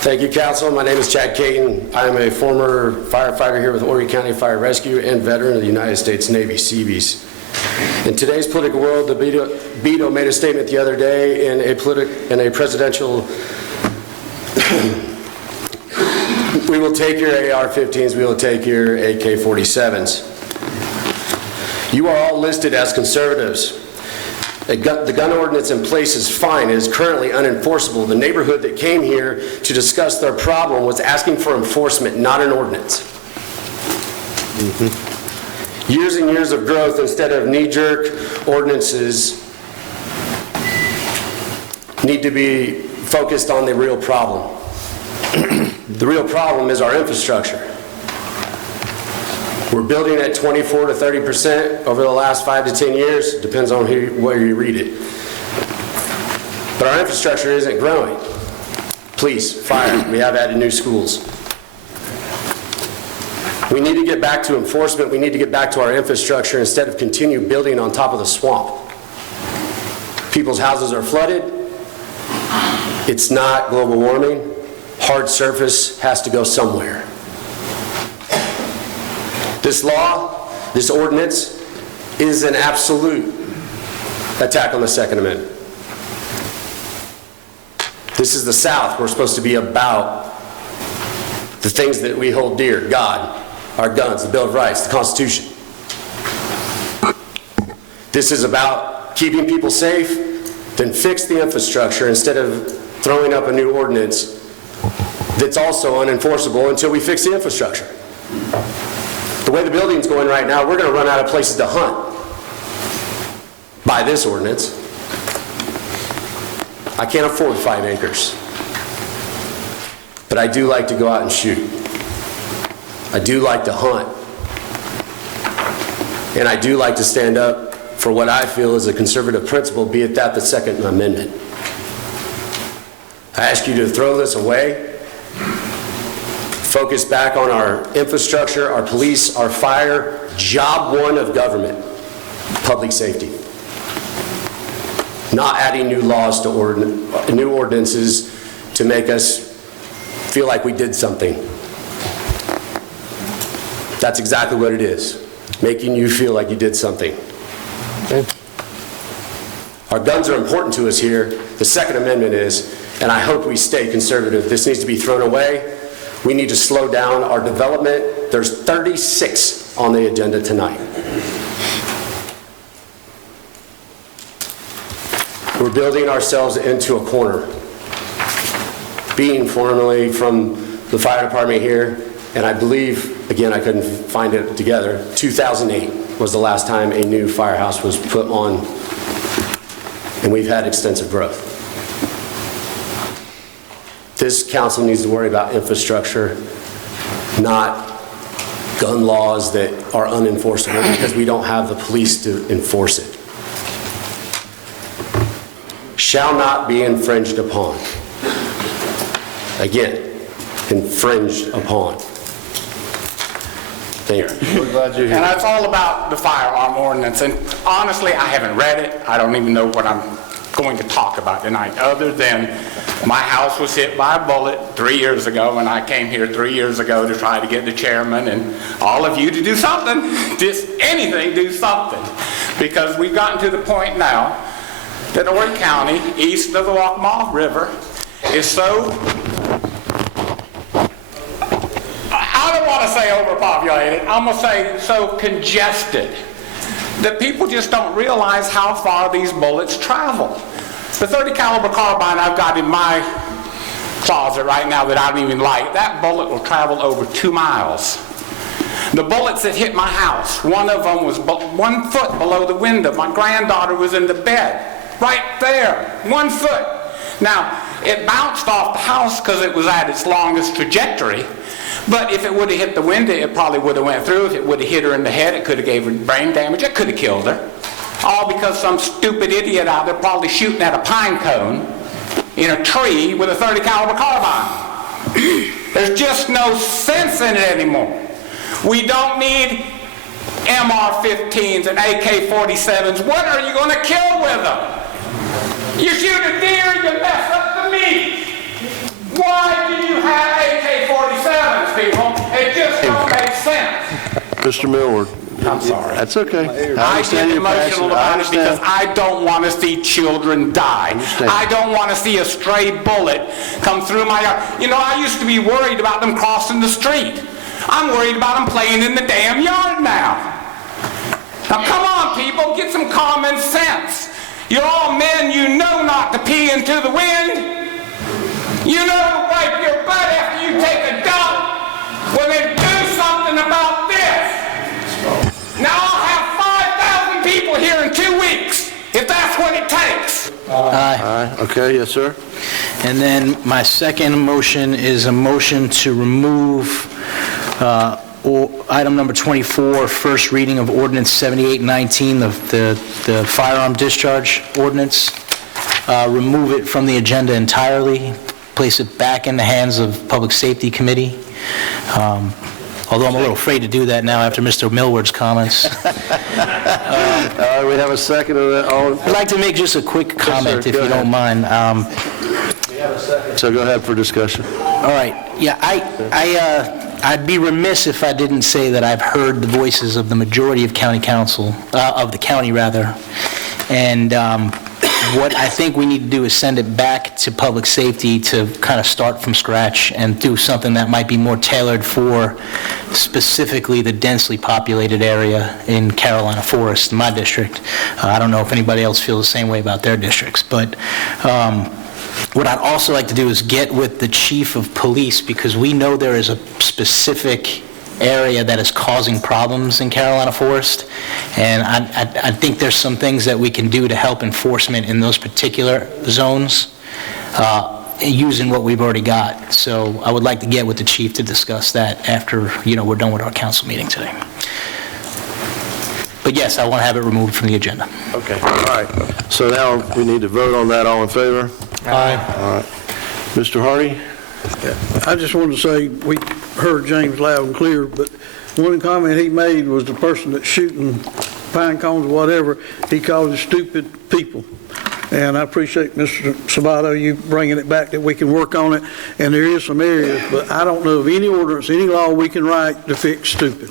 Thank you, Council. My name is Caton. I am a former firefighter here with Horry County Fire Rescue and veteran of the United States Navy Seabees. In today's political world, the Beto made a statement the other day in a presidential we will take your AR-15s, we will take your AK-47s. You are all listed as conservatives. The gun ordinance in place is fine. It is currently unenforceable. The neighborhood that came here to discuss their problem was asking for enforcement, not an ordinance. Years and years of growth instead of knee-jerk ordinances need to be focused on the real problem. The real problem is our infrastructure. We're building at 24 to 30% over the last 5 to 10 years. Depends on where you read it. But our infrastructure isn't growing. Police, fire, we have added new schools. We need to get back to enforcement. We need to get back to our infrastructure instead of continue building on top of the swamp. People's houses are flooded. It's not global warming. Hard surface has to go somewhere. This law, this ordinance, is an absolute attack on the Second Amendment. This is the South. We're supposed to be about the things that we hold dear: God, our guns, the Bill of Rights, the Constitution. This is about keeping people safe, then fix the infrastructure instead of throwing up a new ordinance that's also unenforceable until we fix the infrastructure. The way the building's going right now, we're going to run out of places to hunt by this ordinance. I can't afford 5 acres. But I do like to go out and shoot. I do like to hunt. And I do like to stand up for what I feel is a conservative principle, be it that the Second Amendment. I ask you to throw this away. Focus back on our infrastructure, our police, our fire, job one of government, public safety. Not adding new laws to new ordinances to make us feel like we did something. That's exactly what it is, making you feel like you did something. Okay. Our guns are important to us here. The Second Amendment is, and I hope we stay conservative. This needs to be thrown away. We need to slow down our development. There's 36 on the agenda tonight. We're building ourselves into a corner. Being formerly from the fire department here, and I believe, again, I couldn't find it together, 2008 was the last time a new firehouse was put on, and we've had extensive growth. This council needs to worry about infrastructure, not gun laws that are unenforceable because we don't have the police to enforce it. Shall not be infringed upon. Again, infringed upon. Thank you. We're glad you're here. And it's all about the firearm ordinance. And honestly, I haven't read it. I don't even know what I'm going to talk about tonight, other than my house was hit by a bullet 3 years ago, and I came here 3 years ago to try to get the chairman and all of you to do something, just anything, do something. Because we've gotten to the point now that Horry County, east of the Waccamaw River, is so, I don't want to say overpopulated, I'm going to say so congested, that people just don't realize how far these bullets travel. The .30 caliber carbine I've got in my closet right now that I don't even like, that bullet will travel over 2 miles. The bullets that hit my house, one of them was 1 foot below the window. My granddaughter was in the bed, right there, 1 foot. Now, it bounced off the house because it was at its longest trajectory. But if it would have hit the window, it probably would have went through. If it would have hit her in the head, it could have gave her brain damage. It could have killed her. All because some stupid idiot out there probably shooting at a pine cone in a tree with a .30 caliber carbine. There's just no sense in it anymore. We don't need MR-15s and AK-47s. What are you going to kill with them? You shoot a deer, you mess up the meat. Why do you Mr. Millward. I'm sorry. That's okay. I get your passion. emotional about it because I don't want to see children die. I don't want to see a stray bullet come through my yard. You know, I used to be worried about them crossing the street. I'm worried about them playing in the damn yard now. Now come on, people, get some common sense. You're all men, you know not to pee into the wind. You know to wipe your butt after you take a dump. Well, then do something about this. Now I'll have 5,000 people here in 2 weeks, if that's what it takes. Aye. Okay, yes, sir. And then my second motion is a motion to remove item number 24, first reading of ordinance 7819, the firearm discharge ordinance. Remove it from the agenda entirely, place it back in the hands of Public Safety Committee. Although I'm a little afraid to do that now after Mr. Millward's comments. All right, we have a second of that. I'd like to make just a quick comment, if you don't mind. So go ahead for discussion. All right. Yeah, I'd be remiss if I didn't say that I've heard the voices of the majority of county council, of the county rather, and what I think we need to do is send it back to public safety to kind of start from scratch and do something that might be more tailored for specifically the densely populated area in Carolina Forest, my district. I don't know if anybody else feels the same way about their districts, but what I'd also like to do is get with the chief of police, because we know there is a specific area that is causing problems in Carolina Forest, and I think there's some things that we can do to help enforcement in those particular zones using what we've already got. So I would like to get with the chief to discuss that after we're done with our council meeting today. But yes, I want to have it removed from the agenda. Okay, all right. So now we need to vote on that. All in favor? Aye. All right. Mr. Hardy? I just wanted to say, we heard James loud and clear, but one comment he made was the person that's shooting pine cones or whatever, he called it stupid people. And I appreciate, Mr. Sabato, you bringing it back that we can work on it. And there is some areas, but I don't know of any ordinance, any law we can write to fix stupid.